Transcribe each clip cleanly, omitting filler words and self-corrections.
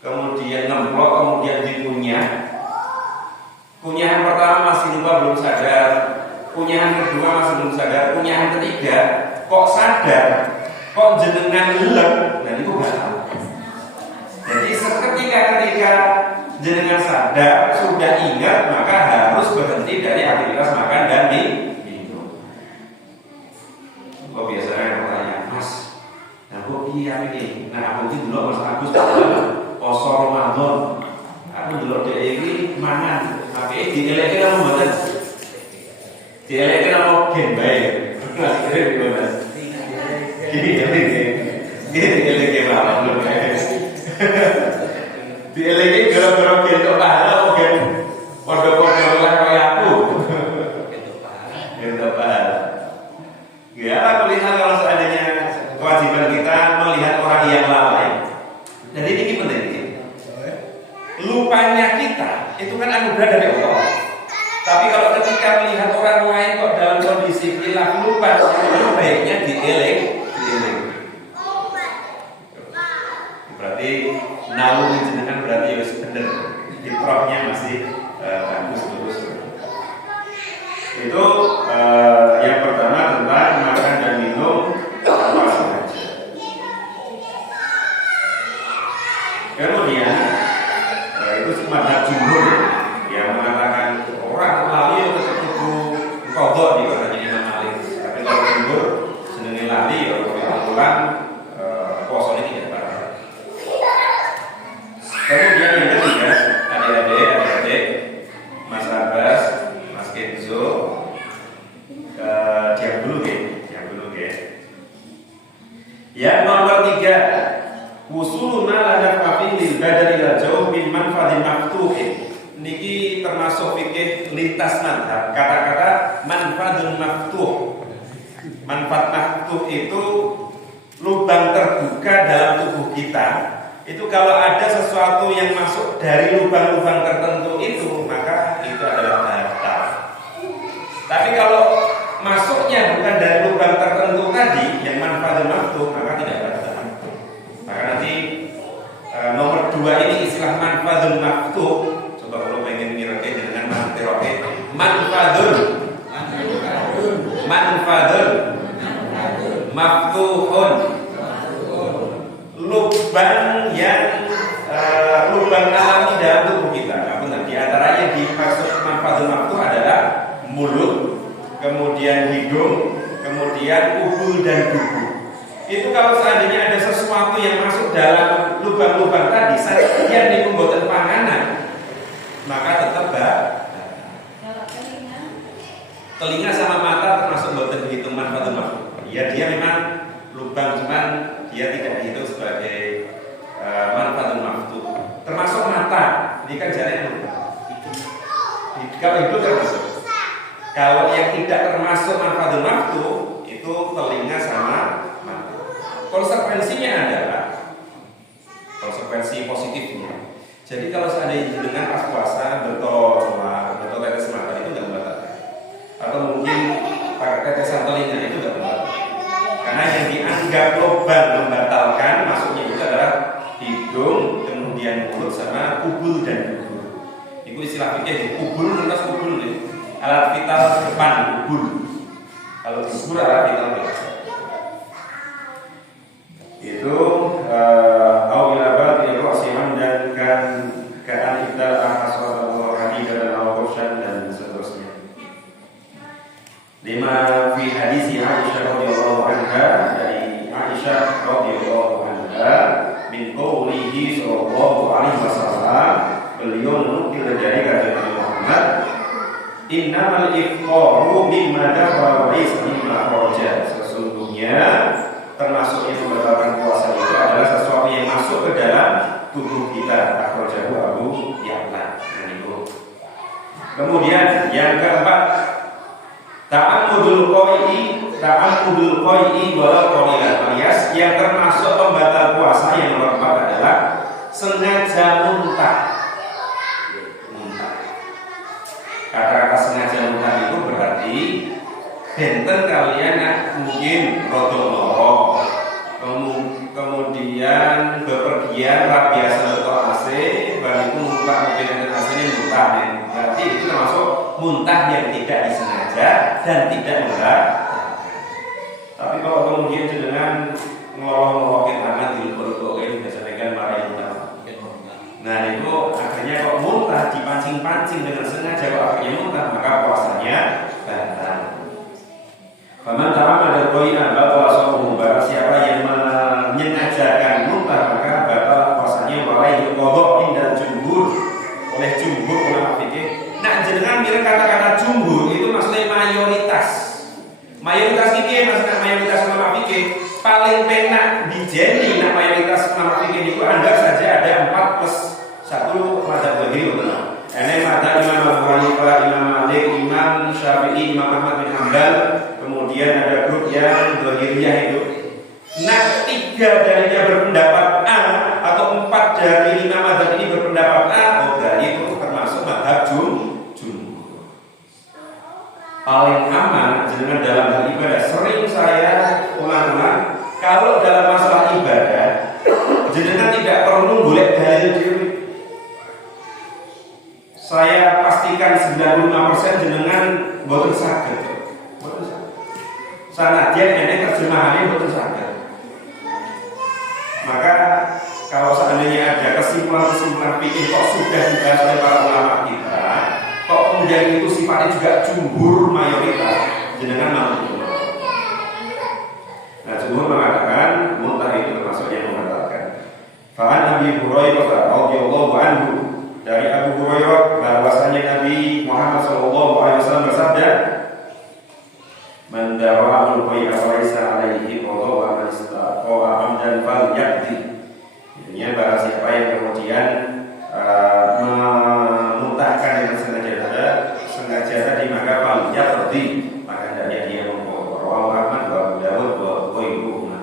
kemudian ngemplok, kemudian dikunyah. Kunyahan pertama masih lupa belum sadar, kunyahan kedua masih belum sadar, kunyahan ketiga kok sadar, kok jenengan lelek, dan itu batal. Jadi ketika jenengan sadar, sudah ingat, maka harus berhenti dari aktivitas makan dan minum. Kok biasanya bertanya, Mas, nah kok iya ini? Nah aku itu dulu Mas Agus poso Ramadan, aku dulu dia ini mangan, tapi dielekkan apa buatan? Dielekkan apa gen baik? Akhirnya gimana? Gini apa belum guys? Dielekkan gara-gara gen kok pahala apa gen? Podo-podo lah kayak aku. Gen pahala. Ya, aku lihat kalau seandainya kewajiban kita melihat orang yang lalai. Jadi ini penting. Lupanya kita itu kan anugerah dari Allah. Tapi kalau ketika melihat orang lain kok dalam kondisi hilang lupa, itu baiknya dieling. Berarti nalu jenengan berarti harus benar. Fitrahnya masih bagus terus. Itu yang pertama tentang makan dan minum apa saja. Kemudian itu mazhab jumhur yang mengatakan orang lali yang terkudu kodok di katanya Imam Malik. Tapi kalau jumhur senengnya lali ya kalau pulang poso ini tidak apa-apa. Kemudian yang ketiga, adik-adik, Mas Abbas, Mas Kenzo, diam dulu ya. Yang nomor 3, usuluna lana kafin lil badani la jauh min manfaadin maftuhin. Niki termasuk fikih lintas mazhab. Kata-kata manfaadun maftuh. Manfaat maftuh itu lubang terbuka dalam tubuh kita. Itu kalau ada sesuatu yang masuk dari lubang-lubang tertentu itu, maka itu adalah batal. Tapi kalau masuknya bukan dari lubang tertentu tadi, yang manfaat maftuh, maka tidak batal. Maka nanti nomor 2 ini istilah manfaatun maftuh. Coba kalau pengen ngiroke dengan manfaatun maftuhun, lubang yang lubang alami dalam tubuh kita. Nah, di antaranya dimaksud manfaatun maftuh adalah mulut, kemudian hidung, kemudian ubul dan dubu. Itu kalau seandainya ada sesuatu yang masuk dalam lubang-lubang tadi, saja di pembuatan panganan, maka tetap telinga sama mata termasuk buatan dihitung manfaatun maftuh. Ya dia memang lubang, cuman dia tidak dihitung sebagai manfaatun maftuh. Termasuk mata, ini kan jaraknya lubang. Kalau itu termasuk. Kalau yang tidak termasuk manfaatun maftuh itu telinga sama mata. Konsekuensinya adalah konsekuensi positifnya. Jadi kalau seandainya dengan pas puasa betul tetes mata itu nggak membatalkan, atau mungkin pakai tetesan telinga itu nggak membatalkan. Karena yang dianggap lubang membatalkan masuknya itu adalah hidung, kemudian mulut sama ubul dan dubur. Itu istilah fikih ubul lintas ubul nih. Alat vital depan ubul. Kalau dubur alat vital belakang. Itu awilabal tidak roksiman dan kan kita asal rohani dan al-qur'an dan seterusnya. 5 fi hadis Aisyah radhiyallahu anha, dari Aisyah radhiyallahu anha min qoulihi sallallahu alaihi wasallam, beliau menukil dari kata Nabi Muhammad, innamal ifqaru mimma dafa Isa mimma kharaja. Sesungguhnya termasuk yang membatalkan puasa itu adalah sesuatu yang masuk ke dalam tubuh kita. Akhrajahu Abu Ya'la. Kemudian yang keempat, ta'ammudul qai'i walau qalilan, alias yang termasuk pembatal puasa yang nomor 4 adalah sengaja muntah. Kata-kata sengaja muntah itu berarti benten kalian mungkin rodol loro, kemudian bepergian biasa atau muntah yang tidak disengaja dan tidak membahayakan. Tapi kalau kemudian jenengan ngelolong-ngelolokin tangan di lubuk-lubukin biasanya kan marah muntah. Nah itu akhirnya kok muntah dipancing-pancing dengan sengaja kok akhirnya muntah, maka puasanya batal. Faman ta'amada qai'an batala shaumuhu, barang siapa yang menyengajakan muntah maka batal puasanya, walaihi qadha inda jumhur, oleh jumhur ulama fikih. Nah jenengan mirip kata-kata jumhur itu maksudnya mayoritas. Mayoritas ini maksudnya mayoritas ulama fikih paling penak dijeni. Nah mayoritas ulama fikih itu anggap saja ada 4 plus 1 madzhab zahiri. Ini madzhab Imam Abu Hanifah, Imam Malik, Imam Syafi'i, Imam Ahmad bin Hanbal. Kemudian ada grup yang zahiriyah itu. Nah 3 darinya berpendapat A atau 4 dari 5 madzhab ini berpendapat A, oh berarti itu termasuk madzhab jumhur. Paling aman jenengan dalam hal ibadah, sering saya ulang-ulang, kalau dalam masalah ibadah jenengan tidak perlu golek dalil dhewe. Saya pastikan 95% jenengan boten saged. Sanadyan ene terjemahannya boten saged. Maka kalau seandainya ada kesimpulan-kesimpulan fikih kok sudah dibahas oleh para ulama kita, kok kemudian itu sifatnya juga jumhur mayoritas, jenengan mampu. Nah, jumhur mengatakan muntah itu termasuk yang membatalkan. Fa'an Abi Hurairah radhiyallahu anhu, dari Abu Hurairah bahwasanya Nabi Muhammad sallallahu alaihi wasallam bersabda, "Man dawa'ul qai'a falaysa 'alaihi qadha wa man istaqa'a amdan falyaqdi." Intinya barang siapa yang kemudian memuntahkan dengan sengaja tadi maka falyaqdi, maka hendaknya dia mengqadha. Rawahu Ahmad wa Abu Dawud wa ghairuhuma.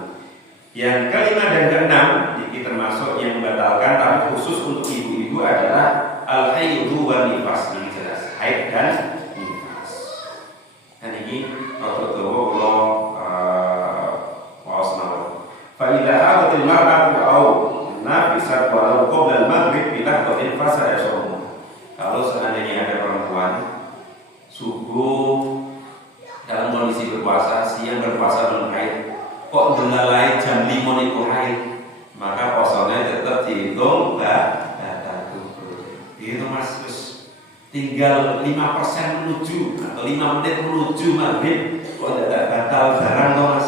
Yang kelima dan keenam ini termasuk yang membatalkan, tapi khusus untuk ibu-ibu adalah al-haidu wa nifas. Ini jelas haid dan nifas. Dan ini Rasulullah SAW. Fa'idha abatil mar'atu au nafisat walau qabla al-maghrib bila qatin fasada shaumuha. Kalau seandainya ada perempuan subuh dalam kondisi berpuasa, siang berpuasa belum haid, kok dengalai jam 5 niku haid, maka puasanya tetap dihitung batal. Itu Mas, tinggal 5% menuju atau 5 menit menuju maghrib kok tidak batal barang toh Mas.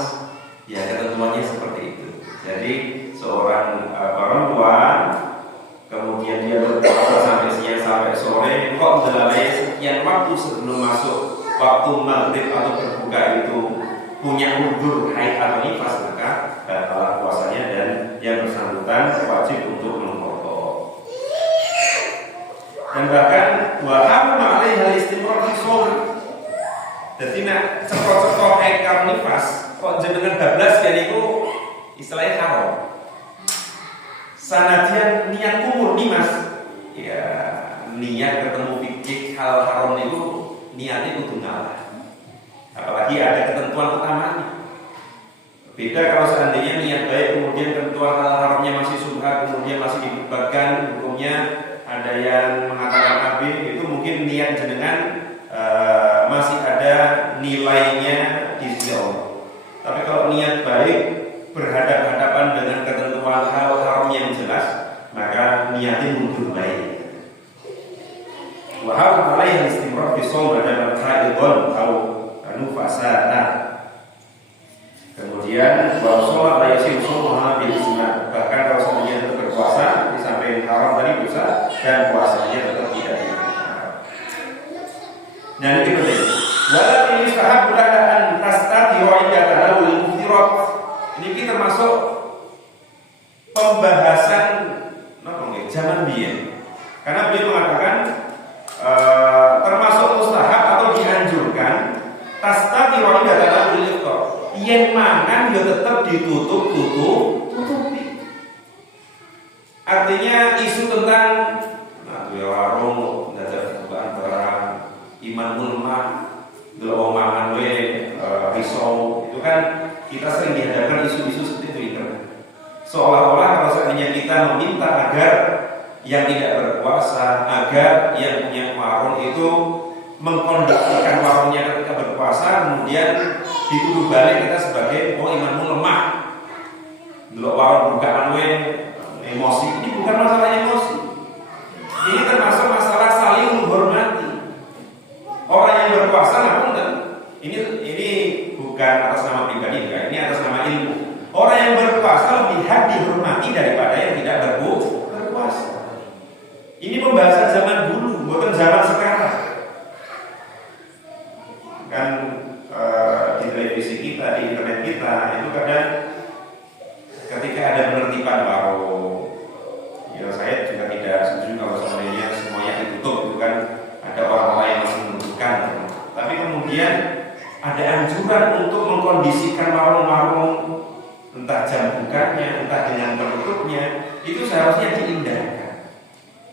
Ya ketentuannya seperti itu. Jadi seorang perempuan kemudian dia berpuasa sampai siang sampai sore, kok dalamnya sekian waktu sebelum masuk waktu maghrib atau berbuka itu punya udzur haid atau nifas, maka batal puasanya dan yang bersangkutan wajib untuk mengqadha. Dan bahkan waham alaiha istimrar fi shaum. Dadi nek cekok-cekok haid karo nifas kok jenengan bablas kan iku istilahnya haram. Sanadyan niat umur nih Mas. Ya, niat ketemu fikih hal haram itu niatnya kudu ngalah. Apalagi ada ketentuan utamanya. Beda kalau seandainya niat baik kemudian ketentuan hal haramnya masih subhat, kemudian masih dibebankan hukumnya, ada yang mengatakan AB, itu mungkin niat jenengan masih ada nilainya di sisi Allah. Tapi kalau niat baik berhadapan-hadapan dengan ketentuan hal haram yang jelas, maka niatnya mundur baik. Wahab alaihi istimrar fi shaum adalah haidun atau nufasana. Kemudian bahwa sholat layasi usul bil ijma', bahkan kalau semuanya tetap berpuasa di samping haram tadi dosa dan puasanya tetap tidak diharam. Dan ini penting. Walau ini sahab beradaan tastati wa'idatan al-muftirat. Ini kita termasuk pembahasan zaman biyen. Karena beliau mengatakan termasuk mustahab atau dianjurkan tastati wa'idatan al-muftirat. Yen mangan ya tetap ditutup-tutupi. Artinya isu tentang ya warung dadak bukan barang iman lemah delok mangan we risau, itu kan kita sering dihadapkan isu-isu seperti itu internet. Seolah-olah kalau seandainya kita meminta agar yang tidak berpuasa, agar yang punya warung itu mengkondisikan warungnya ketika berpuasa, kemudian dituduh balik kita sebagai imanmu lemah. Delok warung bukaan emosi. Ini bukan masalah emosi. Ini termasuk masalah saling menghormati. Orang yang berpuasa ngapunten. Ini bukan atas nama pribadi, ini atas nama ilmu. Orang yang berpuasa lebih hak dihormati daripada yang tidak berpuasa. Ini pembahasan zaman dulu, bukan zaman sekarang. Kan di televisi kita, di internet kita itu kadang ketika ada penertiban warung, ya saya juga tidak setuju kalau sebenarnya semuanya ditutup, itu kan ada orang-orang yang masih membutuhkan. Tapi kemudian ada anjuran untuk mengkondisikan warung-warung, entah jam bukanya, entah dengan penutupnya, itu seharusnya diindahkan.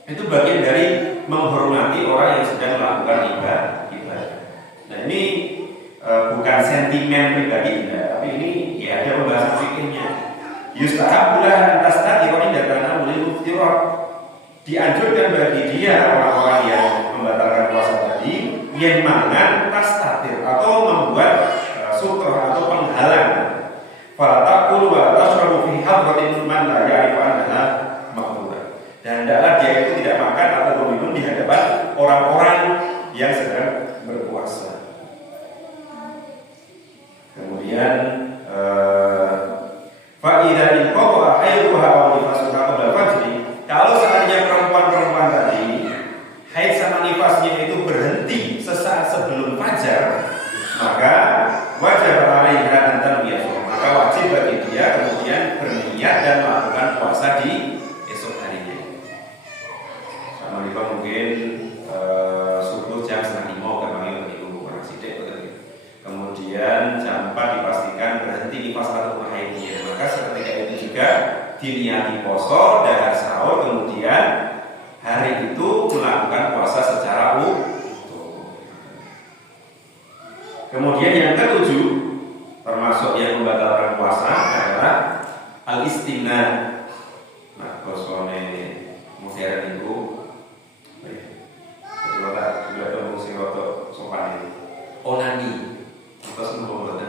Itu bagian dari menghormati orang yang sedang melakukan ibadah. Nah ini bukan sentimen pribadi, tapi ini ya ada pembahasan fikihnya. Yustahabullah tasdaqi datana ulil muftirat. Dianjurkan bagi dia orang-orang yang membatalkan puasa tadi yang mangan tastatir atau membuat sutra atau penghalang. Fala taqulu wa tashrabu fi hadratin man la ya'rifu annaha makruh. Dan hendaklah dia itu tidak makan atau meminum di hadapan orang-orang yang sedang berpuasa. Kemudian fa'idha inqata'a haiduha wa nifasuha qabla fajri. Kalau seandainya perempuan-perempuan tadi haid sama nifasnya itu berhenti sesaat sebelum fajar, maka wajib alaiha an tanwiyah. Maka wajib bagi dia kemudian berniat dan melakukan puasa di esok harinya. Sama mungkin subuh jam 4:30 kemarin itu kurang sidik betul. Kemudian jam 4 dipastikan berhenti nifas atau haidnya. Maka seketika itu juga diniati poso, dahar sahur, kemudian hari itu melakukan puasa secara utuh. Kemudian yang ketujuh, termasuk yang membatalkan puasa adalah al-istimna. Nah, bosone modern itu sudah temu sing rada sopan ini. Onani. Terus ngono.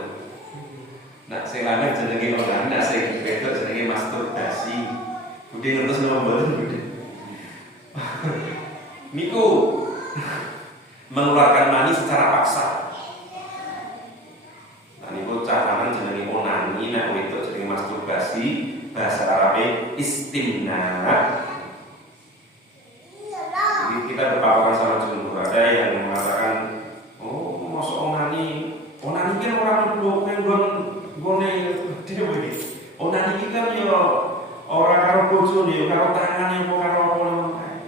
Nah, sing lanang jenenge onani, nah sing wedok jenenge masturbasi. Budi ngertos nama mboten, Budi? Niku mengeluarkan mani secara paksa. Nah, niku cara jenenge onani, nah wedok jenenge masturbasi, bahasa Arabnya istimna. Jadi kita berpaparan sama jumhur, ada yang mengatakan, oh, masuk onani kan orang gone dia begini. Onani kan ya orang karo bojone, karo tangane, karo apa.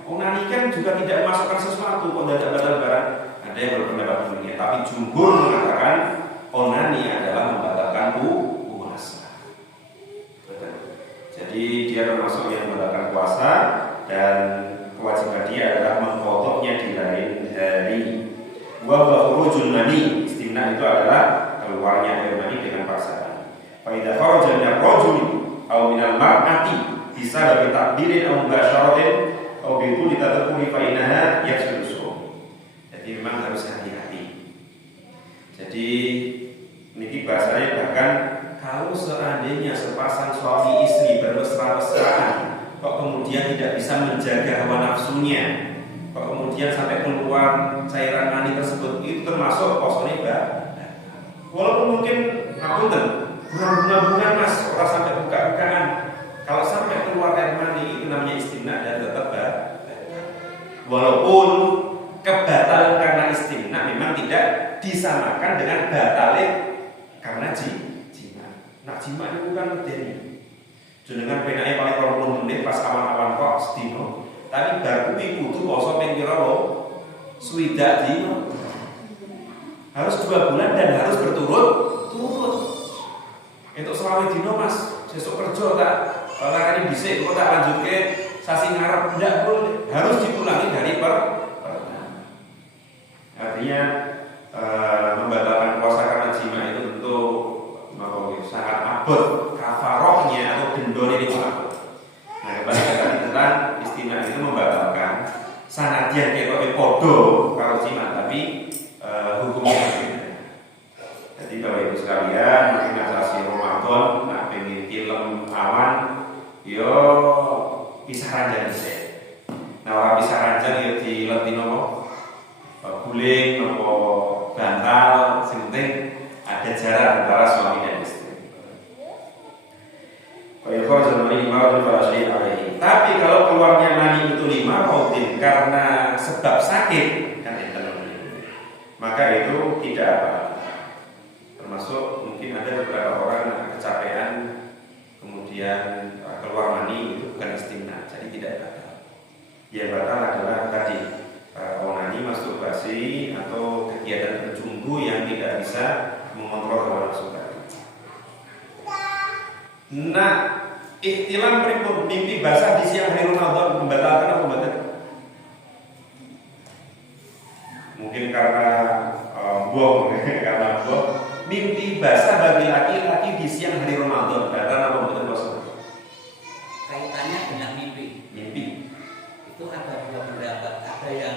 Onani kan juga tidak memasukkan sesuatu kok dadak batal barang. Ada yang berpendapat demikian, tapi jumhur mengatakan onani adalah membatalkan puasa. Jadi dia termasuk yang membatalkan puasa dan kewajiban dia adalah mengkotornya di lain hari. Wa khurujul mani, istimna itu adalah keluarnya air mani dengan paksaan. Fa idza kharaja min ar-rajuli aw min al-mar'ati bisa dari takdirin aw mubasyaratin aw bi kulli tadkhuli fa innaha yafsudu. Jadi memang harus hati-hati. Jadi niki bahasanya bahkan kalau seandainya sepasang suami istri bermesra-mesraan kok kemudian tidak bisa menjaga hawa nafsunya, kok kemudian sampai keluar cairan mani tersebut, itu termasuk posone batal. Walaupun mungkin ngapunten, bunga-bunga mas, orang sampai buka-bukaan, kalau sampai keluar air mani itu namanya istimna dan tetap batal. Walaupun kebatalan karena istimna memang tidak disamakan dengan batalin karena jima. Nah jima itu bukan medeni. Jenengan penake paling 20 menit pas awan-awan kok sedino. Tapi baru kuwi kudu poso ping pira lho? Swidak dino. Harus 2 bulan dan harus berturut-turut. Untuk selawe dino mas, sesuk kerja tak larani dhisik kok tak lanjutke sasi ngarep ndak boleh. Harus diulangi dari pertama. Artinya membatalkan puasa karena jima itu tentu sangat abot kafarohnya atau dendone ini abot. Nah kembali ke tadi tentang istimna itu membatalkan sanad senajan ketoke podo karo jima tapi hukumnya berbeda. Jadi Bapak Ibu sekalian, mungkin asasi Ramadan nak pengen film aman yo pisah ranjang sih. Nah, orang pisah ranjang yo dileti nopo guling nopo bantal, sing penting ada jarak antara suami dan istri. Tapi kalau keluarnya mani itu 5 mautin karena sebab sakit kan maka itu tidak apa. Termasuk mungkin ada beberapa orang kecapean kemudian keluar mani itu bukan istimna, jadi tidak batal. Yang batal adalah tadi onani, masturbasi atau kegiatan berjumbu yang tidak bisa mengontrol hawa nafsu tadi. Nah, ikhtilam mimpi basah di siang hari Ramadan membatalkan atau membatalkan? Mungkin karena buang, karena buang. Mimpi basah bagi laki-laki di siang hari Ramadan batal atau membatalkan puasa? Kaitannya dengan mimpi. Mimpi Itu ada dua pendapat. Ada yang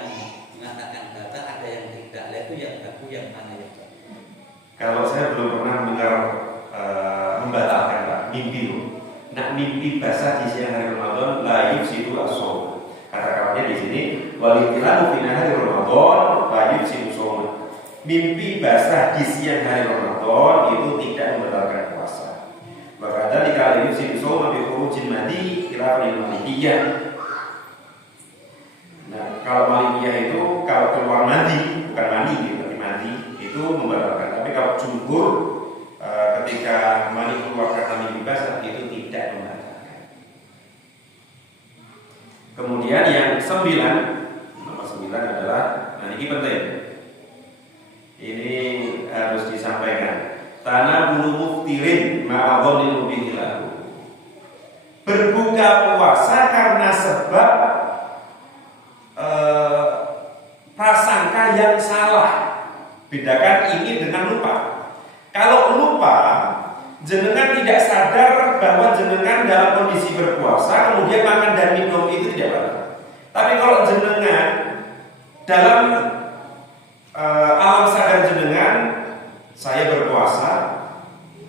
mengatakan batal, ada yang tidak. Itu yang bagus, yang mana yang bagus? Kalau saya belum pernah mendengar membatalkan Pak, mimpi loh. Nah, mimpi basah di siang hari Ramadan la yufsidu as-shaum. Kata-katanya di sini walitilamu fi nahari Ramadan la yufsidu shaum. Mimpi basah di siang hari Ramadan itu tidak membatalkan puasa. Maka dari kali yufsidu shaum bi khurujin madi ila al-malikiyah. Nah, kalau malikiyah itu kalau keluar madi, bukan mani tapi madi itu membatalkan. Tapi kalau jumhur ketika mani keluar karena mimpi basah itu tidak membatalkan. Kemudian yang 9, nomor 9 adalah, nah ini penting, ini harus disampaikan. Tanah bulu muftirin ma'adhanil mubihilahu. Berbuka puasa karena sebab prasangka yang salah. Bedakan ini dengan lupa. Kalau lupa, jenengan tidak sadar bahwa jenengan dalam kondisi berpuasa, kemudian makan dan minum itu tidak batal. Tapi kalau jenengan dalam alam sadar jenengan, saya berpuasa,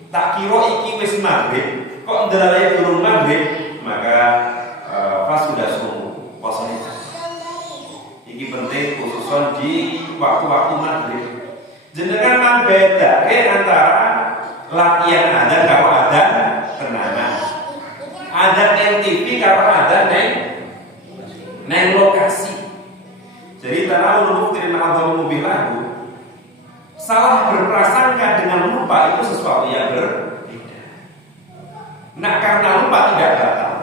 tak kira iki wis maghrib, kok ndelalae durung maghrib, maka pas sudah subuh, puasanya. Ini penting khususon di waktu-waktu maghrib. Jenengan membedake antara latihan adzan karo adzan kenangan. Adzan NTV karo adzan neng lokasi. Jadi tanawul muftirin ma'adhamu bilahu. Salah berprasangka dengan lupa itu sesuatu yang berbeda. Nah, karena lupa tidak batal.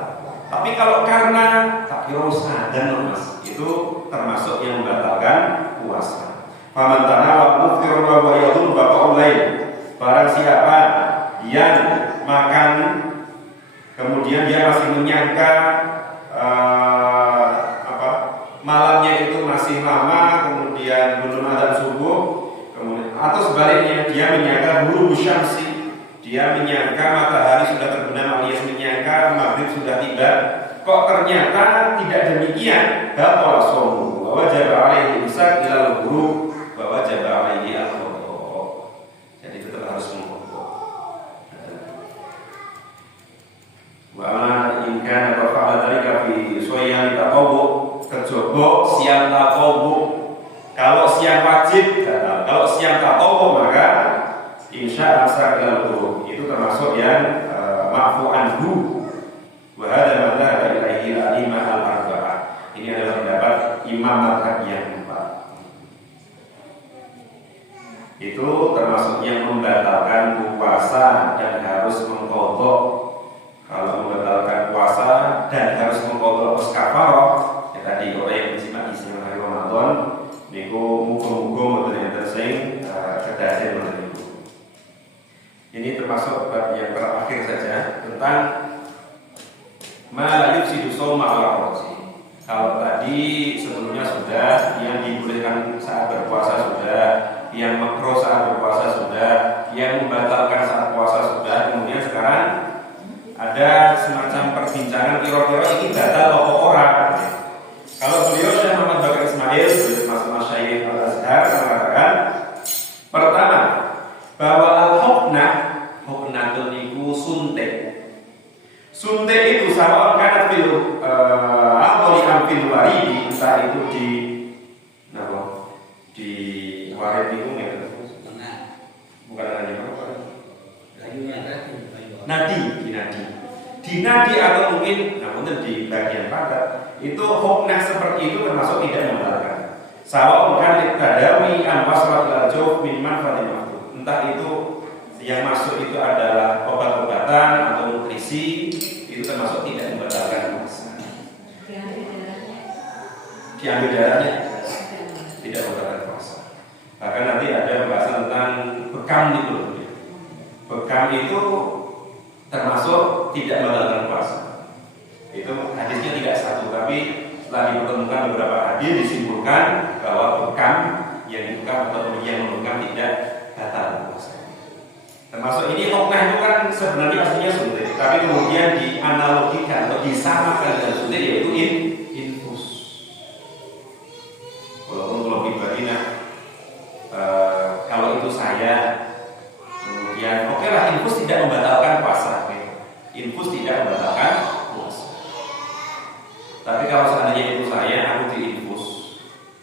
Tapi kalau karena tak kira adzan Mas, itu termasuk yang membatalkan puasa. Faman tanawal muftirun wa yadhun baqa'ul lail. Barang siapa yang makan kemudian dia masih menyangka malamnya itu masih lama, kemudian belum azan subuh, kemudian atau sebaliknya dia menyangka ghurub syamsi, dia menyangka matahari sudah terbenam alias menyangka maghrib sudah tiba, kok ternyata tidak demikian, batal shaum wa wajib alaihi imsak ila al-ghurub bahwa jaba alaihi al-qadha. Jadi tetap harus mengqadha. Wa ana in kana rafa'ala dzalika fi soyan taqawwu, kejaba siang taqawwu. Kalau siang wajib batal. Kalau siang taqawwu maka insya Allah itu termasuk yang ma'fu anhu. Wa hadza madhhab ilaihi al-imam al-arba'ah. Ini adalah pendapat imam mazhab yang itu termasuk yang membatalkan puasa dan harus mengqadha. Kalau membatalkan puasa dan harus mengqadha kafarah, ya tadi orang yang berjimat di siang hari Ramadan niku muga-muga mboten enten sing kedaden ngoten niku. Ini termasuk bab yang terakhir saja tentang ma yufsidu shauma ala rajul. Kalau tadi sebelumnya sudah yang dibolehkan saat berpuasa sudah, yang makruh saat berpuasa sudah, yang membatalkan saat puasa sudah. Kemudian sekarang ada semacam perbincangan kira-kira ini batal apa orang. Kalau beliau Syekh Muhammad Bakar Ismail Itu hukmah seperti itu termasuk tidak membatalkan. Sawa'un kan tadawi an wasratil jawf min manfaatin mahdud. Entah itu yang masuk itu adalah obat-obatan atau nutrisi, itu termasuk tidak membatalkan puasa. Diambil darahnya tidak membatalkan puasa. Bahkan nanti ada pembahasan tentang bekam itu. Bekam itu termasuk tidak membatalkan puasa. Itu hadisnya tidak satu, tapi setelah dipertemukan beberapa hadis disimpulkan bahwa bekam yang dibekam atau yang membekam tidak batal puasa. Termasuk ini hukmah itu kan sebenarnya aslinya suntik, tapi kemudian dianalogikan atau disamakan dengan suntik, yaitu infus. Walaupun kalau pribadi kalau itu saya kemudian oke lah, infus tidak membatalkan puasa. Infus tidak membatalkan puasa. Tapi kalau seandainya itu saya, aku diinfus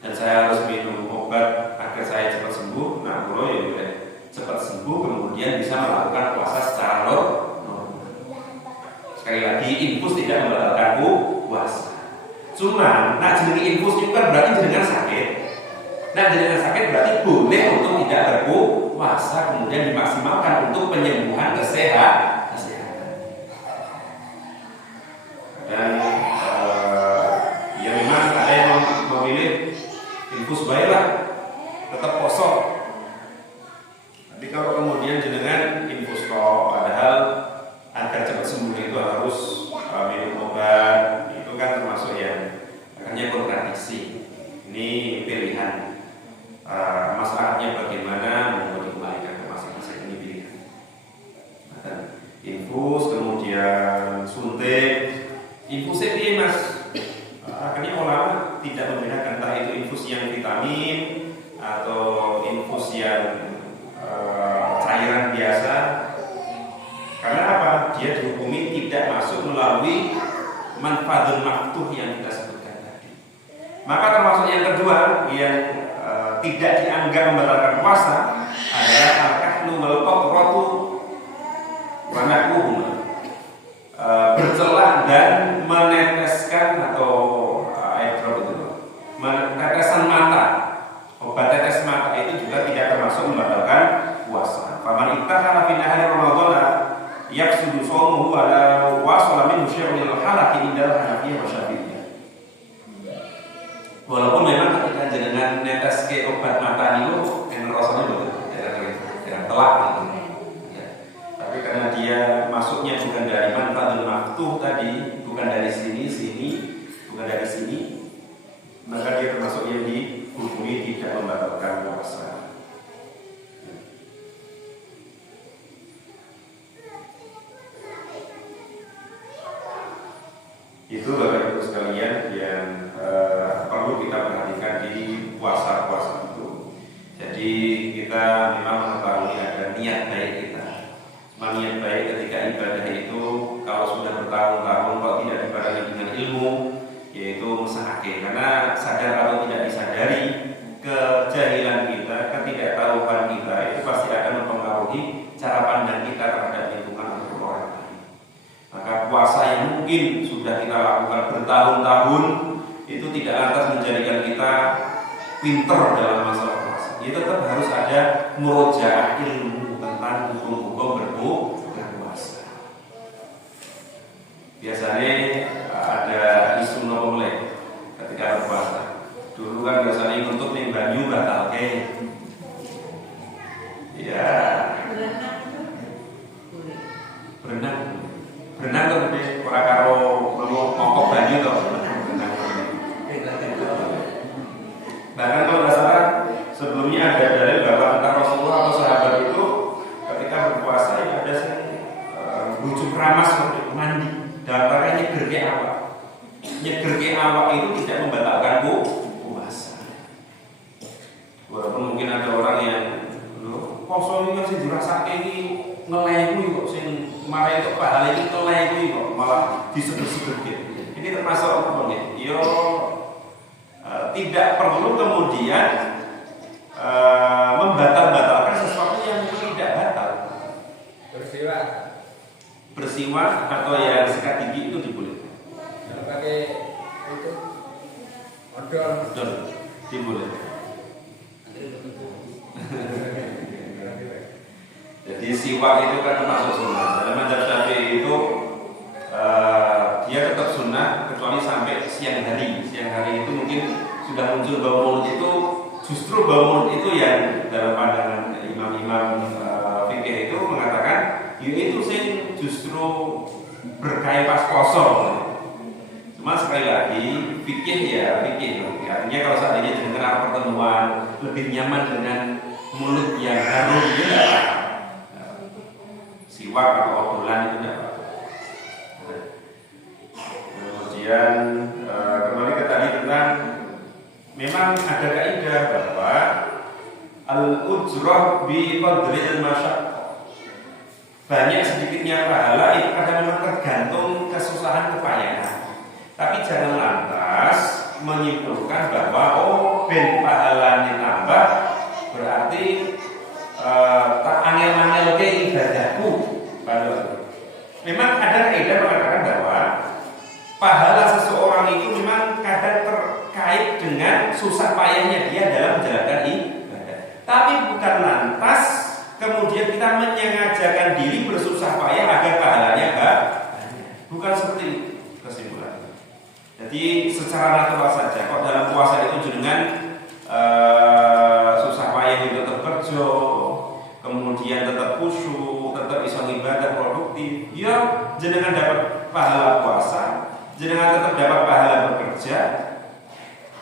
dan saya harus minum obat agar saya cepat sembuh, nah bro ya udah cepat sembuh, kemudian bisa melakukan puasa secara normal. Sekali lagi, infus tidak membatalkan puasa. Cuma, nak jenengi infus itu kan berarti jenengan sakit. Nah, jenengan sakit berarti boleh untuk tidak berpuasa, kemudian dimaksimalkan untuk penyembuhan kesehatan. Dan ya memang ada yang memilih infus baiklah, tetap kosong. Jadi kalau kemudian jenengan infus kok, padahal agar cepat sembuh itu harus minum obat, itu kan termasuk yang akhirnya kontradiksi. Ini pilihan. Masalahnya bagaimana mau dikembalikan ke masing-masing, ini pilihan. Infus kemudian suntik. Infusnya ini mas, akhirnya ulama tidak membedakan entah itu infus yang vitamin atau infus yang cairan biasa. Karena apa? Dia dihukumi tidak masuk melalui manfaatun maftuh yang kita sebutkan tadi. Maka termasuk yang kedua yang tidak dianggap membatalkan puasa adalah al-kahlu wal qatratu wa nahwuhuma. Bercelak dan meneteskan atau air drop itu, tetesan mata, obat tetes mata itu juga tidak termasuk membatalkan puasa. Faman ittahala fi nahari Ramadan yafsudu shaumuhu ala wasala min syai'il halaki indal Hanafiyah wa Syafi'iyah. Walaupun memang ketika jenengan netes ke obat mata itu yang rasanya betul, yang telak gitu. Tapi karena dia masuknya bukan dari manfaatun maftuh tadi, bukan dari sini, bukan dari sini, maka dia termasuk yang dihukumi tidak membatalkan puasa. Itu Bapak Ibu sekalian yang perlu kita perhatikan di puasa-puasa itu. Jadi kita memang mengetahui ada niat baik kita. Niat baik ketika ibadah itu kalau sudah bertahun-tahun kok tidak dibarengi dengan ilmu, yaitu mesahake. Karena sadar atau tidak disadari, kejahilan kita, ketidaktahuan kita itu pasti akan mempengaruhi cara pandang kita terhadap lingkungan atau orang lain. Maka puasa yang mungkin sudah kita lakukan bertahun-tahun itu tidak lantas menjadikan kita pinter dalam masalah puasa. Itu tetap harus ada murojaah ilmu tentang hukum-hukum berpuasa. Biasanya ada isu nomolek ketika berpuasa. Dulu kan biasanya untuk ning banyu batal ke. Ya. Berenang tuh tapi ora karo mongkok banyu to. Bahkan kalau nggak salah sebelumnya ada dalil bahwa antara Rasulullah atau sahabat itu ketika berpuasa ya ada bujuk ramas untuk mandi dalam rangka nyeger awak. Nyeger awak itu tidak membatalkan puasa. Walaupun mungkin ada orang yang poso ini kan sih dirasake iki ngelehu kok sing marahi kok pahala iki ngelehu kok malah disebut-sebut. Ini termasuk apa ya? Yo tidak perlu kemudian membatalkan sesuatu yang mungkin tidak batal. Bersiwak atau yang sikat gigi itu dibolehkan. Kalau pakai itu odol. Betul. Timbul. Jadi siwak itu kan termasuk sunnah. Dalam mazhab Syafi'i itu dia tetap sunnah kecuali sampai siang hari. Siang hari itu mungkin sudah muncul bau mulut itu, justru bau mulut itu yang dalam pandangan imam-imam fikih itu mengatakan itu sing justru berkait pas kosong. Cuma sekali lagi fikih ya fikih. Artinya kalau seandainya dengan pertemuan lebih nyaman dengan mulut yang harum itu tidak apa. Siwak atau obrolan itu tidak apa. Kemudian kembali ke tadi tentang memang ada kaidah bahwa al-ujrah bi qadri al-masyaqqah. Banyak sedikitnya pahala itu kadang memang tergantung kesusahan kepayahan. Tapi jangan lantas menyimpulkan bahwa ben pahalanya tambah berarti tak angel-angel ke ibadahku. Memang ada kaidah mengatakan bahwa pahala seseorang itu memang kadang terkait dengan susah payahnya dia dalam menjalankan ibadah. Tapi bukan lantas kemudian kita menyengajakan diri bersusah payah agar pahalanya banyak. Bukan seperti itu kesimpulannya. Jadi secara natural saja. Kok dalam puasa itu jenengan susah payah itu tetap kerja, kemudian tetap khusyuk, tetap bisa ibadah produktif. Ya jenengan dapat pahala puasa, jenengan tetap dapat pahala bekerja.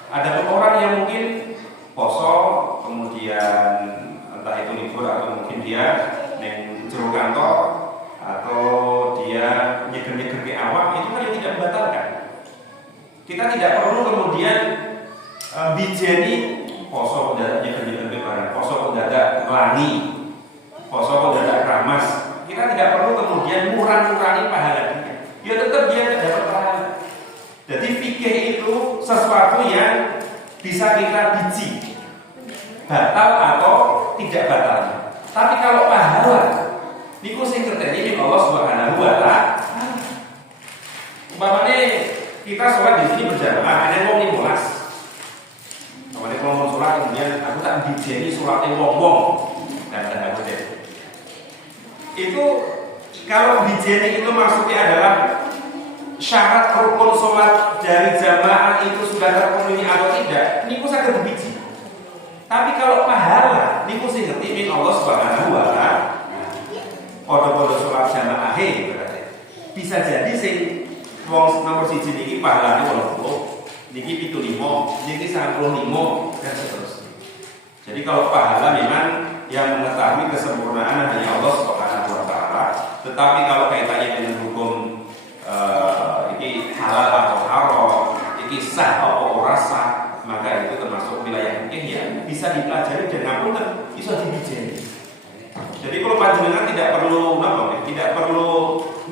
Ada orang yang mungkin poso, kemudian entah itu libur atau mungkin dia neng jero kantor atau dia nyeger-nyeger ke awak, itu kan yang tidak membatalkan. Kita tidak perlu kemudian bijeni poso mendadak nyeger-nyeger ke barang, poso mendadak melangi, poso mendadak ramas. Kita tidak perlu kemudian murah-murahi pahala dia. Ya tetap dia tidak dapat pahala. Jadi fikih itu sesuatu yang bisa kita biji batal atau tidak batal. Tapi kalau pahala niku sing kerteni ning Allah Subhanahu wa taala. Umpamane kita sholat di sini berjamaah, ada wong 15. Umpamane kalau mau sholat kemudian aku tak bijeni sholatnya wong-wong. Dan aku deh. Itu kalau bijeni itu maksudnya adalah syarat rukun sholat dari jamaah itu sudah terpenuhi atau tidak, niku saged biji. Tapi kalau pahala, niku sing ngerti min Allah Subhanahu wa taala. Podo-podo sholat jamaah berarti. Bisa jadi sing wong nomor 1 niki pahalane 80, niki 75, niki 95 dan seterusnya. Jadi kalau pahala memang yang mengetahui kesempurnaan hanya Allah Subhanahu wa taala. Tetapi kalau kaitannya dengan hukum ini halal atau haram, ini sah atau ora sah, maka itu termasuk wilayah fikih yang bisa dipelajari dan ngapunten bisa dibijeni. Jadi kalau panjenengan tidak perlu tidak perlu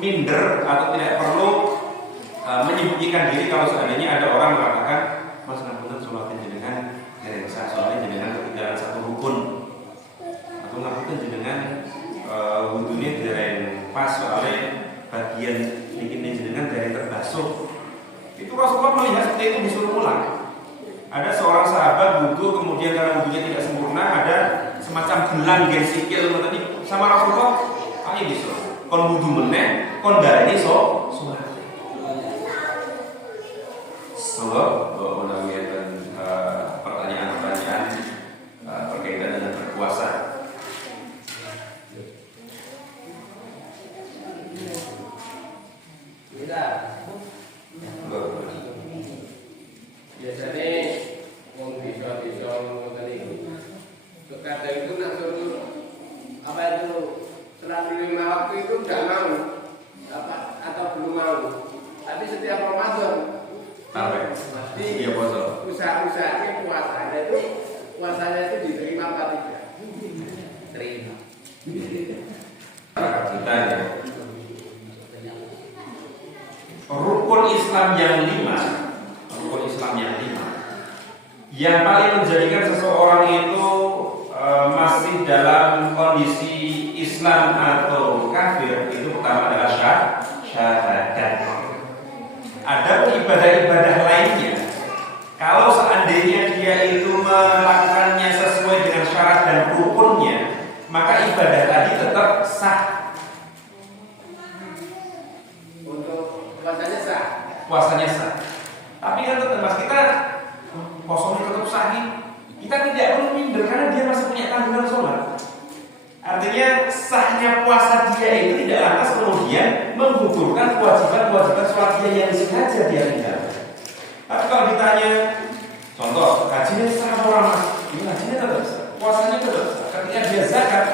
minder atau tidak perlu menyembunyikan diri kalau seandainya ada orang mengatakan Mas ngapunten sholatin jenengan dereng sah soalnya jenengan ketinggalan satu rukun, atau ngapunten jenengan wudhunya dereng pas soalnya bagian bikin jenengan dari terbasuh. Itu Rasulullah melihat seperti itu disuruh ulang. Ada seorang sahabat wudhu, kemudian karena wudhunya tidak sempurna, ada semacam gelang sikil tadi sama Rasulullah. Ayo disuruh. Kon wudhu meneh, kon darani sholat. Kalau menanggapi pertanyaan-pertanyaan berkaitan dengan berpuasa. Biasanya wong bisa ngoten iki. Kadang itu nak suruh apa itu setelah 5 waktu itu enggak mau atau belum mau. Tapi setiap Ramadan pasti iya puasa. Usaha-usahanya puasanya itu diterima apa tidak? Terima. Kita ya. Rukun Islam yang 5, rukun Islam yang 5, yang paling menjadikan seseorang itu masih dalam kondisi Islam atau kafir itu pertama adalah syahadat. Ada ibadah-ibadah lain posonya tetap sahih. Kita tidak perlu minder karena dia masih punya tanggungan sholat. Artinya sahnya puasa dia itu tidak lantas kemudian menggugurkan kewajiban-kewajiban sholat dia yang sengaja dia tinggalkan. Tapi kalau ditanya, contoh, gajinya sah orang mas, ini gajinya tetap sah, puasanya tetap sah. Ketika dia zakat,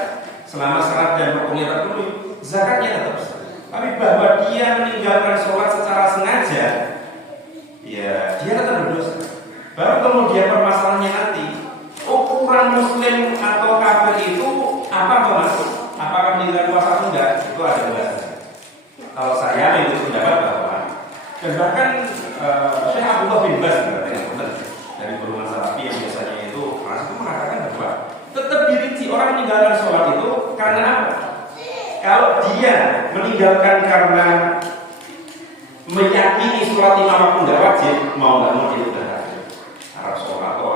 selama syarat dan rukunnya terpenuhi, zakatnya tetap sah. Tapi bahwa dia meninggalkan sholat secara sengaja, ya dia tetap berdosa. Baru kemudian permasalahannya nanti, ukuran muslim atau kafir itu apa maksud? Apakah meninggalkan puasa atau enggak? Itu ada batasnya. Kalau saya mengikuti pendapat bahwa, dan bahkan Syekh Abdullah bin Baz dari golongan Salafi yang biasanya itu keras itu mengatakan bahwa tetap dirinci orang meninggalkan sholat itu karena apa? Kalau dia meninggalkan karena meyakini sholat lima waktu tidak wajib, mau nggak mau dia sudah harus sholat atau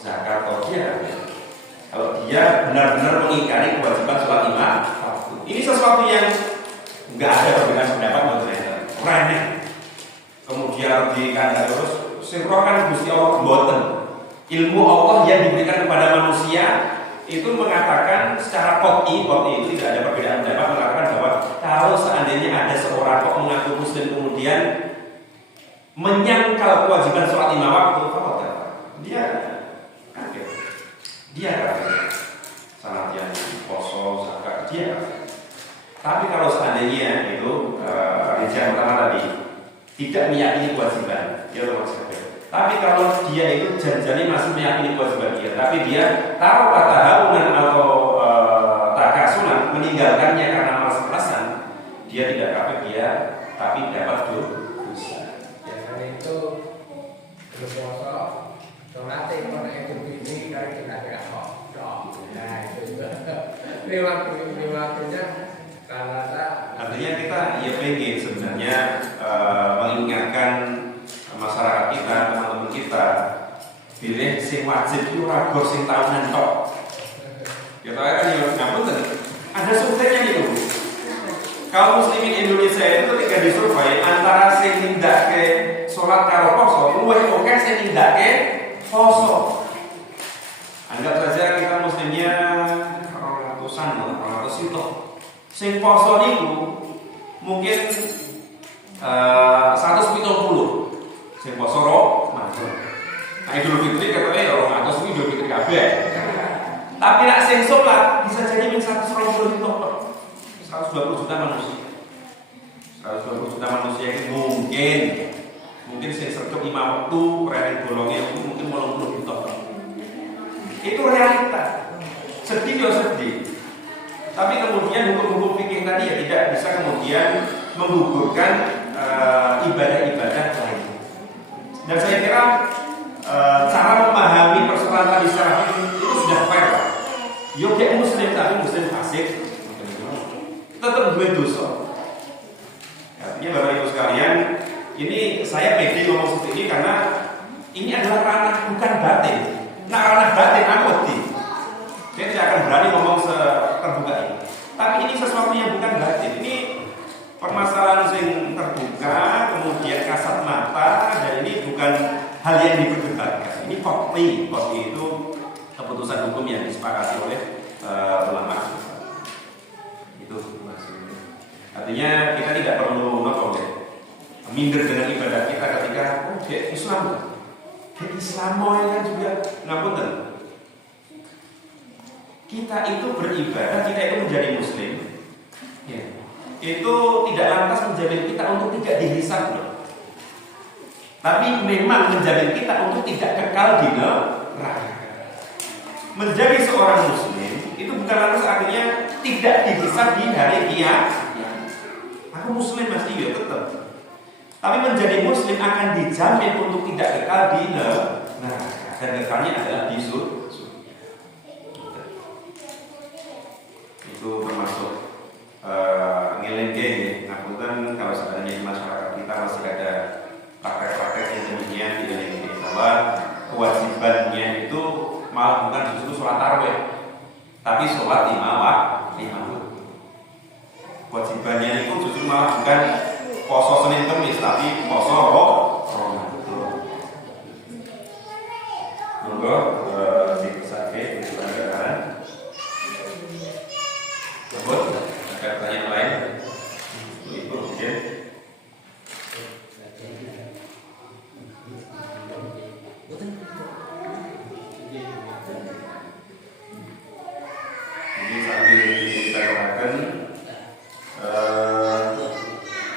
zakat atau dia. Kalau dia benar-benar mengingkari kewajiban sholat lima waktu, ini sesuatu yang nggak ada perbedaan pendapat menurut saya. Remeh. Kemudian dikandang terus, sirrokan Gusti Allah boten. Ilmu Allah yang diberikan kepada manusia itu mengatakan secara qot'i itu tidak ada perbedaan pendapat, mengatakan bahwa kalau seandainya ada seorang kok mengaku muslim kemudian menyangkal kewajiban sholat lima waktu, dia kafir. Dia kafir. Salat yang poso, zakat, dia kafir. Tapi kalau seandainya itu yang pertama tadi tidak meyakini kewajiban, dia otomatis kafir. Tapi kalau dia itu janjinya masih meyakini kewajiban dia, tapi dia tahu kata haunan atau takasunan meninggalkannya karena malas-malasan, dia tidak kafir dia, tapi dapat dosa. Jangan itu berpuasa, sholat itu itu ini kalau kita tidak kok, nah itu waktunya karena artinya kita ya pengen sebenarnya mengingatkan masyarakat kita, teman-teman kita, pilih sing wajib itu ragor sing tahunan tok. Ya kan ya ngapunten. Ada surveinya itu. Kaum muslimin Indonesia itu ketika disurvei antara sing nindakake salat karo poso, luwih oke sing nindakake poso. Anggap saja kita muslimnya ratusan, 200 itu. Sing poso niku mungkin 170. Sing poso ro mantul. Nah Idul Fitri katanya ya orang atas itu Idul Fitri kabeh. Tapi nak sing sholat bisa jadi min 120 juta, 120 juta manusia. 120 juta manusia itu mungkin sing sergap 5 waktu rene bolongnya itu mungkin 80 juta. Itu realita. Sedih ya sedih. Tapi kemudian hukum-hukum fikih tadi ya tidak bisa kemudian menggugurkan ibadah-ibadah lain. Dan saya kira cara memahami persoalan tadi secara itu sudah fair. Yo kayak muslim tapi muslim fasik tetap gue dosa. Artinya Bapak Ibu sekalian, ini saya pede ngomong seperti ini karena ini adalah ranah bukan batin. Nah ranah batin aku di. Saya tidak akan berani ngomong terbuka ini. Tapi ini sesuatu yang bukan batin. Ini permasalahan yang terbuka, kemudian kasat mata, dan ini bukan hal yang diperdebatkan. Ini qot'i itu keputusan hukum yang disepakati oleh ulama. Itu maksudnya. Artinya kita tidak perlu minder dengan ibadah kita ketika dia Islam, dia Islam kan juga ngapunten. Kita itu beribadah, kita itu menjadi muslim. Ya. Itu tidak lantas menjamin kita untuk tidak dihisab loh. Tapi memang menjamin kita untuk tidak kekal di neraka. Menjadi seorang muslim itu bukan lantas artinya tidak dihisab di hari kiamat. Aku muslim Mas iya tetap. Tapi menjadi muslim akan dijamin untuk tidak kekal di neraka. Dan kekalnya adalah di surga. Itu termasuk ngeleng-ngeleng. Ngapunten kalau sebenarnya di masyarakat kita masih ada praktek-praktek yang demikian tidak yang bahwa kewajibannya itu malah bukan justru sholat tarawih, tapi sholat lima waktu. Kewajibannya itu justru malah bukan poso Senin Kamis, tapi poso Ramadan. monggo dipesake di kendaraan. Sebut, ada pertanyaan lain? Ibu, mungkin. Ini sambil kita katakan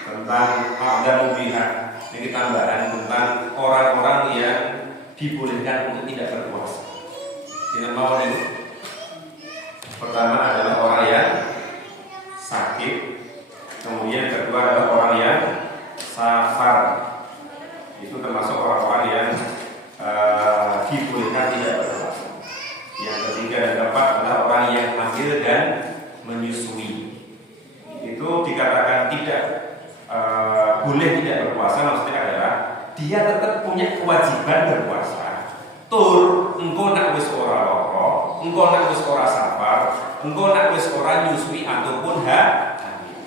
tentang ada mubihah. Ini tambahan tentang orang-orang yang dibolehkan untuk tidak berpuasa. Kita mau nih. Pertama adalah orang yang sakit, kemudian kedua adalah orang yang safar. Itu termasuk orang-orang yang dibolehkan tidak berpuasa. Yang ketiga dan keempat adalah orang yang hamil dan menyusui. Itu dikatakan tidak boleh tidak berpuasa, maksudnya adalah dia tetap punya kewajiban berpuasa. Tur, engkau nak wis ora lara, engkau nak wis ora safar, engkau nak wis ora nyusui ataupun hamil.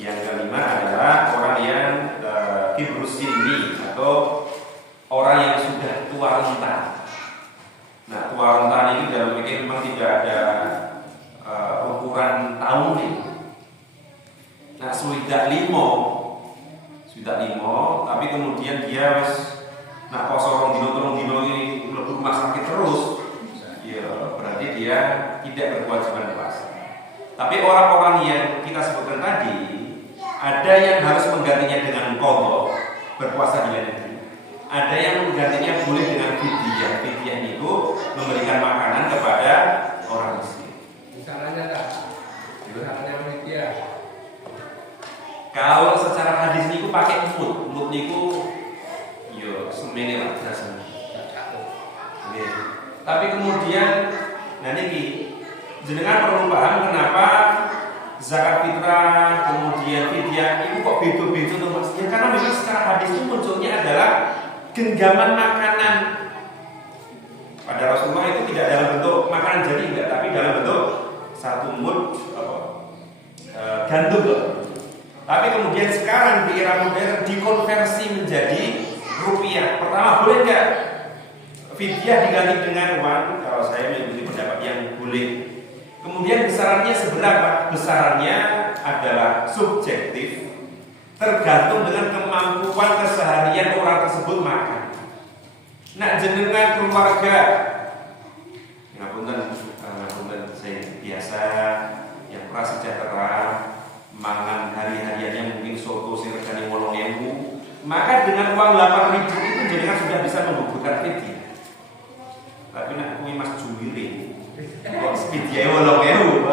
Yang kelima adalah orang yang kibrus sinni atau orang yang sudah tua renta. Nah, tua renta ini dalam pikir memang tidak ada ukuran tahun nih. Nah, sudah limo, tapi kemudian dia wis nak poso rong dino ini mlebu rumah sakit terus, ya berarti dia tidak berkewajiban puasa. Tapi orang-orang yang kita sebutkan tadi, ada yang harus menggantinya dengan qadha, berpuasa di lain negeri. Ada yang menggantinya boleh dengan fidyah. Fidyah itu memberikan makanan kepada orang miskin. Misalnya tak, misalnya fidyah. Kalau secara hadis niku pakai mut niku yo semene lah rasane. Nggih. Tapi kemudian niki jenengan perlu paham kenapa zakat fitrah kemudian fidyah itu kok beda-beda tuh Mas? Ya karena memang secara hadis itu munculnya adalah genggaman makanan. Pada Rasulullah itu tidak dalam bentuk makanan jadi enggak, tapi dalam bentuk satu mud gandum loh. Tapi kemudian sekarang di era modern dikonversi menjadi rupiah. Pertama, boleh nggak fidyah diganti dengan uang? Kalau saya mengikuti pendapat yang boleh. Kemudian besarannya seberapa? Besarannya adalah subjektif, tergantung dengan kemampuan keseharian orang tersebut makan. Nah, jenengan keluarga, ngapunten saya biasa yang prasejahtera, mangan hari-hariannya mungkin soto sing regane 8.000, maka dengan uang 8.000 itu jenengan sudah bisa menggugurkan fidyah. Tapi nak kuwi Mas Jumire, kok fidyah 8.000.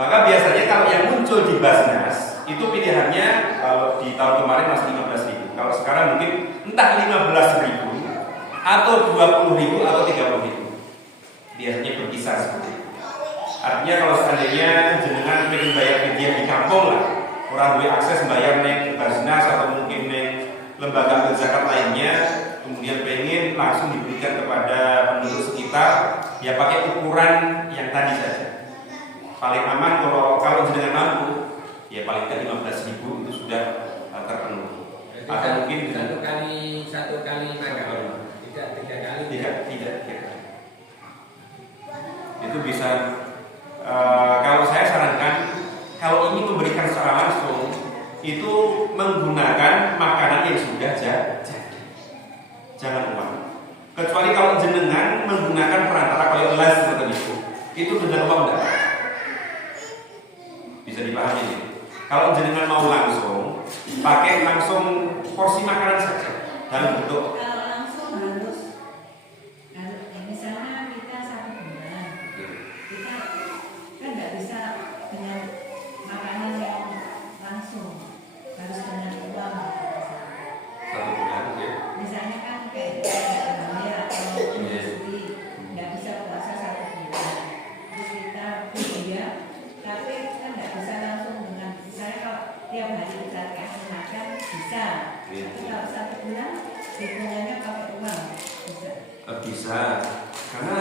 Maka biasanya kalau yang muncul di Basnas itu pilihannya kalau di tahun kemarin masih 15.000. Kalau sekarang mungkin entah 15.000 atau 20.000 atau 30.000. Biasanya berkisar seperti itu. Artinya kalau seandainya jenengan pengen bayar fidyah di kampung lah, orang punya akses bayar neng Basnas atau mungkin neng lembaga zakat lainnya, kemudian pengen langsung diberikan kepada penduduk sekitar, ya pakai ukuran yang tadi saja. Paling aman kalau jenengan mampu, ya paling tidak 15.000 itu sudah terpenuhi. Atau mungkin satu kali makan, tidak 3 kali. Tidak. Itu bisa. Kalau saya sarankan, kalau ingin memberikan secara langsung, itu menggunakan makanan yang sudah jadi, jangan uang. Kecuali kalau jenengan menggunakan perantara kalau les seperti itu dengan uang tidak. Bisa dipahami ya? Kalau jenengan mau langsung, pakai langsung porsi makanan saja dalam bentuk. Kalau langsung harus misalnya kita 1 bulan, kita kan nggak bisa dengan makanan yang langsung, harus dengan uang. 1 bulan ya. Misalnya kan kayak hamil atau menyusui, nggak bisa puasa 1 bulan. Terus kita fidyah, tapi kan nggak bisa langsung dengan misalnya kalau tiap hari kita kasih makan bisa. Tapi kalau 1 bulan hitungannya pakai uang Bisa. Karena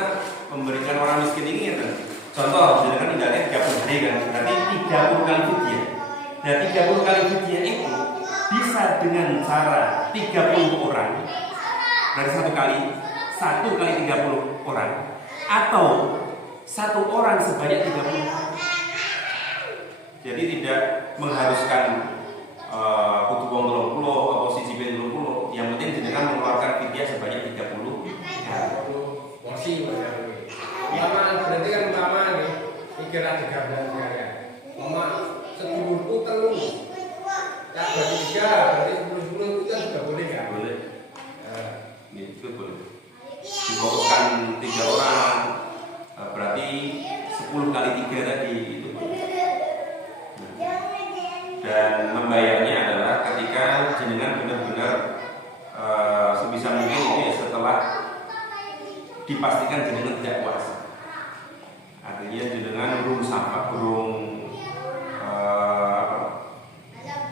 memberikan orang miskin ini kan. Contoh, jenengan tinggalnya 30 hari kan, berarti 30 kali fidyah. Dan 30 kali fidyah itu bisa dengan cara 30 orang dari satu kali 30 orang, atau satu orang sebanyak 30 orang. Jadi tidak mengharuskan kudu wong 30 atau siji ben 30, yang penting jenengan mengeluarkan fidyah sebanyak 30 porsi Mama berarti kan mama nih pikiran digambar ya. Mama sedulurku telu. Tak berarti 3, berarti 10 itu kan sudah boleh kan? Boleh. Itu boleh. Difokuskan 3 orang, berarti 10 kali 3 tadi itu boleh. Dan membayarnya adalah ketika jenengan benar-benar sebisa mungkin itu ya setelah dipastikan jenengan tidak puasa. Artinya jenengan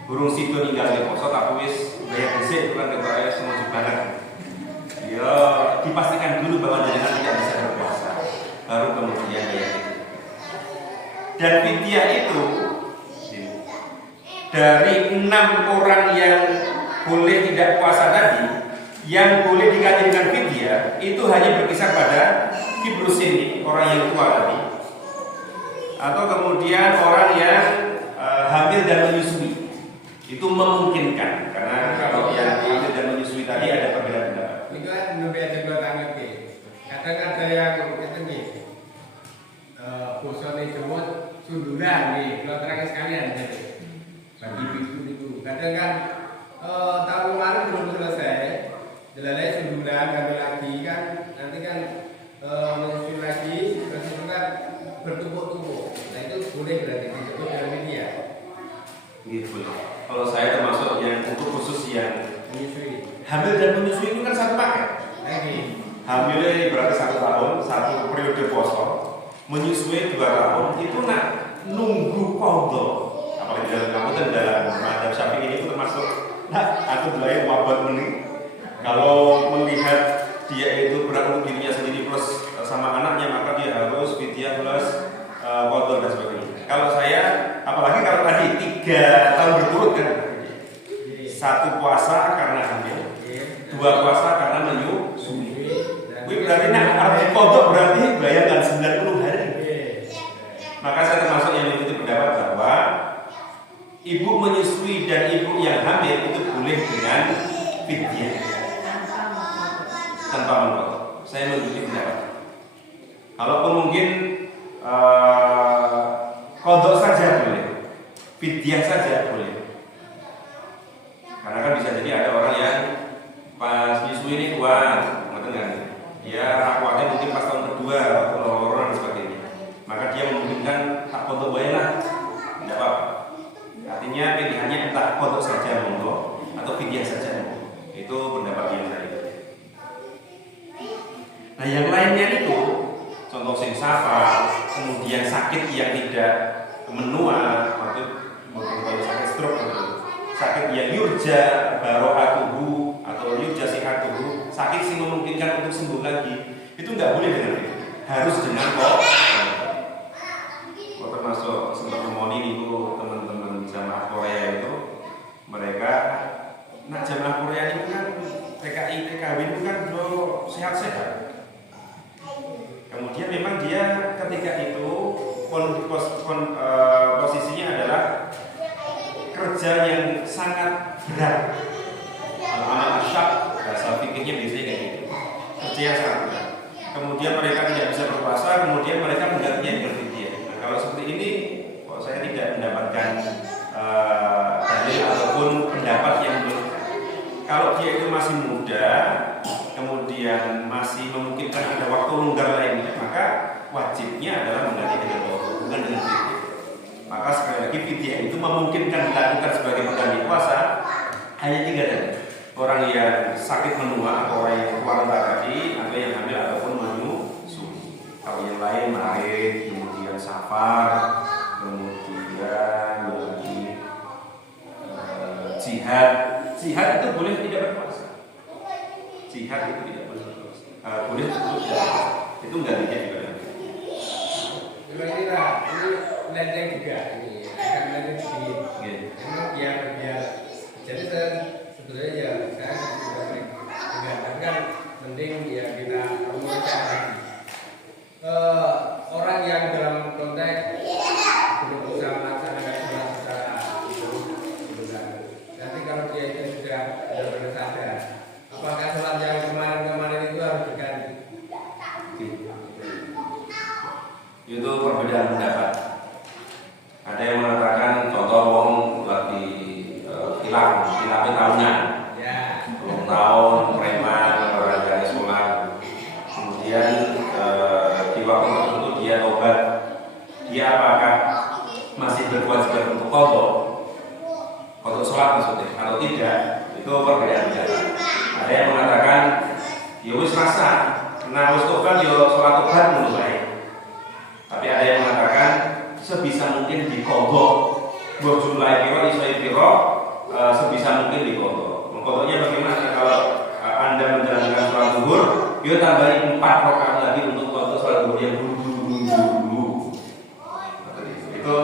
burung situ ninggal di poso tapi wis bayar dhisik itu kan ketoknya semuju banget. Ya dipastikan dulu bahwa jenengan tidak bisa berpuasa, baru kemudian bayar. Dan fidyah itu dari 6 orang yang boleh tidak puasa tadi, yang boleh diganti dengan fidyah itu hanya berkisar pada kibrus ini, orang yang tua tadi, atau kemudian orang yang hamil dan menyusui. Itu memungkinkan, karena kalau yang hamil dan menyusui tadi ada perbedaan pendapat. Ini kan lebih ada dua tangan nih. Kadang ada yang kita nih bosone jemut sundulan nih, kalau terakhir sekalian jadi bagi bisu itu. Kadang kan tahun kemarin belum selesai, jelalai sundulan kami lagi kan, nanti kan menyusui lagi, terus itu kan bertumpuk-tumpuk. Nah itu boleh berarti disebut dalam media. Gitu. Kalau saya termasuk yang untuk khusus yang Menyusui. hamil dan menyusui itu kan satu paket. Lagi. Hamilnya berarti 1 tahun, 1 periode poso, menyusui 2 tahun, itu nak nunggu qadha. Apalagi dalam kamu dan dalam madzhab Syafi'i ini itu termasuk aku mulai wabot meni. Kalau melihat dia itu berat untuk dirinya sendiri plus sama anaknya, maka dia harus fidyah plus qadha dan sebagainya. Kalau saya, apalagi kalau tadi 3 tahun berturut kan, 1 puasa karena hamil, 2 puasa karena menyusui. Wih berarti nak arti kodok berarti bayangkan 90 hari. Maka saya termasuk yang mengikuti pendapat bahwa ibu menyusui dan ibu yang hamil itu boleh dengan fidyah tanpa mengkodok. Saya mengikuti pendapat. Kalaupun mungkin kodok saja boleh, fidyah saja boleh. Karena kan bisa jadi ada orang yang pas nyusui ini kuat, ngerti nggak? Ya kuatnya mungkin pas tahun kedua atau lororan dan sebagainya. Maka dia memungkinkan tak kodok baik lah, tidak apa-apa. Artinya pilihannya entah kodok saja monggo atau fidyah saja monggo. Itu pendapat yang saya. Nah yang lainnya itu contoh sing safar, kemudian sakit yang tidak menua, maksudnya sakit stroke, sakit yang yurja baro'atuhu atau yurja sihatuhu, sakit sing memungkinkan untuk sembuh lagi, itu nggak boleh dengan itu, harus dengan kok. Termasuk sempat memoni itu teman-teman jamaah Korea itu, mereka nak jamaah Korea itu kan TKI TKW itu kan sehat-sehat. Kemudian memang dia ketika itu posisinya adalah kerja yang sangat berat. Amal asyak, bahasa fikihnya biasanya kayak gitu. Kerja yang sangat berat. Kemudian mereka tidak bisa berpuasa, kemudian mereka menggantinya dengan fidyah. Nah, kalau seperti ini, kok saya tidak mendapatkan dalil ataupun pendapat yang kalau dia itu masih muda, kemudian masih memungkinkan ada waktu longgar lainnya, maka wajibnya adalah mengganti dengan waktu, bukan dengan fidyah. Maka sekali lagi fidyah itu memungkinkan dilakukan sebagai pengganti puasa hanya 3 tadi. Orang yang sakit menua atau orang yang keluar tadi, atau yang hamil ataupun menyusui. Kalau yang lain marid, kemudian safar, kemudian jihad. Jihad itu boleh tidak berpuasa. Jihad itu tidak boleh berpuasa. Boleh itu enggak tidak juga. Kira-kira ini lenteng juga ini. karena ini begini. Oke. Memang biar jadi saya sebetulnya ya saya juga mengatakan penting ya kita komunikasi. Orang yang dalam konteks belum bisa melaksanakan sholat secara benar. Nanti kalau dia itu sudah benar-benar sadar, apakah sholat yang kemarin-kemarin itu harus diganti? Itu perbedaan pendapat. Ada yang mengatakan contoh wong lagi hilaf tahunan, Ya. ulang tahun, preman, orang dari sholat. Kemudian di waktu tertentu dia tobat, dia apakah masih berkewajiban untuk qadha? Untuk sholat maksudnya atau tidak? Itu perbedaan pendapat. Ada yang mengatakan ya wis rasa, nah wis tobat ya sholat tobat menurut saya. Tapi ada yang mengatakan sebisa mungkin diqadha. Buat jumlah piro iso piro sebisa mungkin diqadha. Qadhanya bagaimana? Kalau Anda menjalankan sholat zuhur, dia tambahin 4 rakaat lagi untuk waktu sholat zuhur yang dulu. Itu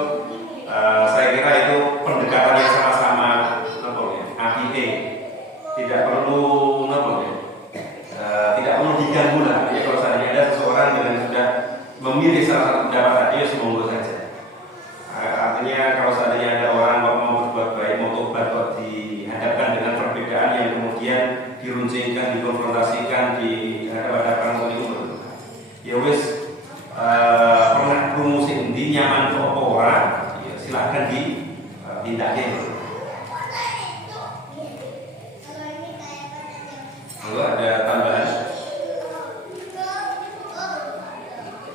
saya kira itu pendekatan yang sama-sama APE. Tidak perlu tidak perlu diganggu lah. Jadi kalau seandainya ada seseorang dengan sudah memilih salah satu pendapat tadi, ya semoga saja. Artinya kalau seandainya ada orang mau berbuat baik, mau tobat kok dihadapkan dengan perbedaan yang kemudian diruncingkan, dikonfrontasikan di hadapan umum, ya wis pernah promosi endi nyaman kok apa ora, ya silakan ditindaknya. Kalau ada tambahan,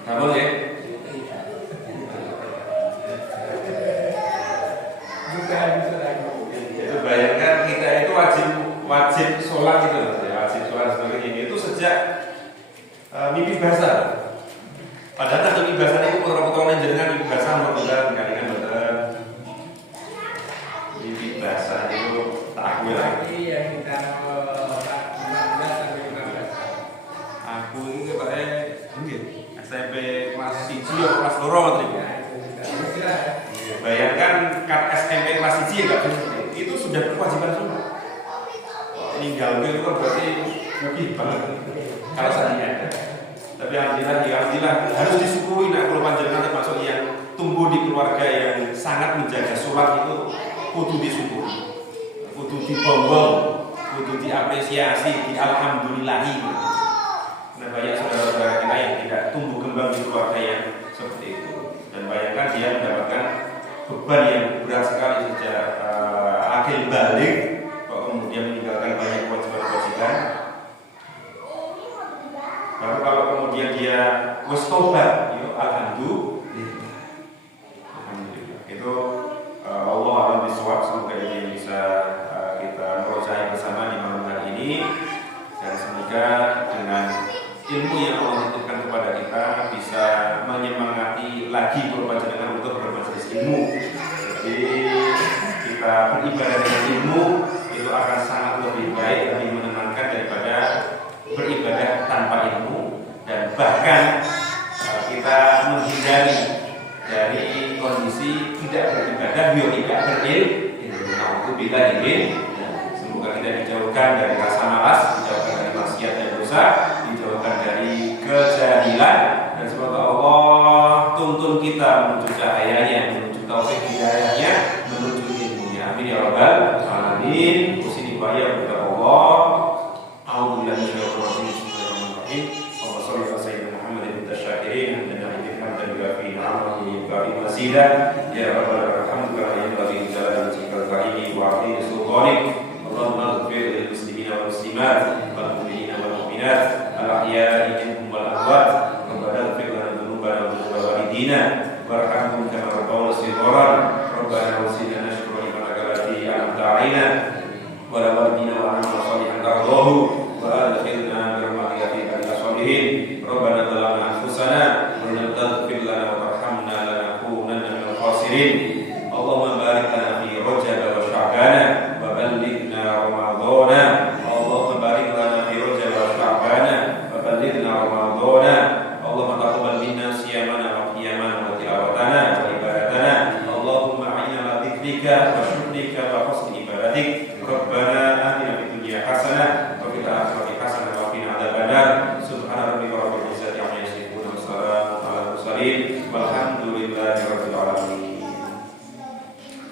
kamu ya? Itu bayangkan kita itu wajib sholat gitu, wajib sholat sebagai ini itu sejak mimpi basah. Padahal kan mimpi basah itu putra-putra jenengan mimpi basah betul kan betul. Mimpi basah itu takwil. Lagi yang kita 14 sampai 15. Aku ini katanya mungkin SMP kelas 1 atau kelas 2 waktu itu. Bayangkan SMP kelas 1 ya itu sudah berkewajiban sholat. Ninggal itu kan berarti mungkin banget kalau seandainya ada. Tapi alhamdulillah harus disyukuri nak kalau panjenengan termasuk yang tumbuh di keluarga yang sangat menjaga sholat itu kudu disyukuri, kudu dibombong, kudu diapresiasi, dialhamdulillahi. Nah banyak saudara-saudara kita yang tidak tumbuh kembang di keluarga yang seperti itu. Dan bayangkan dia mendapatkan beban yang berat sekali sejak akil balik, kok kemudian meninggalkan banyak kewajiban-kewajiban. Baru kalau kemudian dia wis tobat, ya alhamdulillah. Itu Allah alam bisawab, semoga ini bisa kita merojai bersama di malam hari ini, dan semoga dengan ilmu yang Allah titipkan kepada kita bisa menyemangati lagi korban jenengan untuk bermajelis ilmu. Jadi kita beribadah dengan ilmu itu akan sangat lebih baik, lebih menenangkan daripada beribadah tanpa ilmu, dan bahkan kita menghindari dari kondisi tidak beribadah, tidak berilmu. Nah, itu bila ingin, semoga kita dijauhkan dari rasa malas, dijauhkan dari maksiat dan dosa, dijauhkan dari kejahilan, dan semoga Allah tuntun kita menuju cahayanya, menuju taufik hidayahnya, menuju ilmunya. Amin ya rabbal alamin. Usini bayar kepada Allah. A'udzubillahi minasyaitonir rajim. Bismillahirrahmanirrahim. Allahumma shalli ala sayyidina Muhammadin mutasyakirin hamdan hamdan yukafi ni'amahu yukafi masidah. Ya rabbal alamin ya bagi jalal wajhikal karim wa 'azimi sultanik. Allahumma ighfir lil muslimina wal muslimat wal mu'minina wal mu'minat al ahya'i minhum wal amwat. Rabbana ighfir lana dzunubana wa dzunub walidina warhamhum kama rabbawna shigharan. Rabbana wasilna nashkuru ni'mataka allati an'amta 'alaina wa la walidina wa amal shalihan tardahu wa adkhilna bi rahmatika fi ibadika sholihin. Rabbana zalamna anfusana wa lam taghfir lana wa tarhamna lanakunanna minal khasirin. Allahumma barik lana fi Rajab wa Sya'ban wa ballighna Ramadhana. Allahumma barik lana fi Rajab wa Sya'ban wa ballighna Ramadhana. Allahumma taqabbal minna siyamana wa qiyamana wa tilawatana wa ibadatana. Allahumma syukrika wa husni ibadatik. Rabbana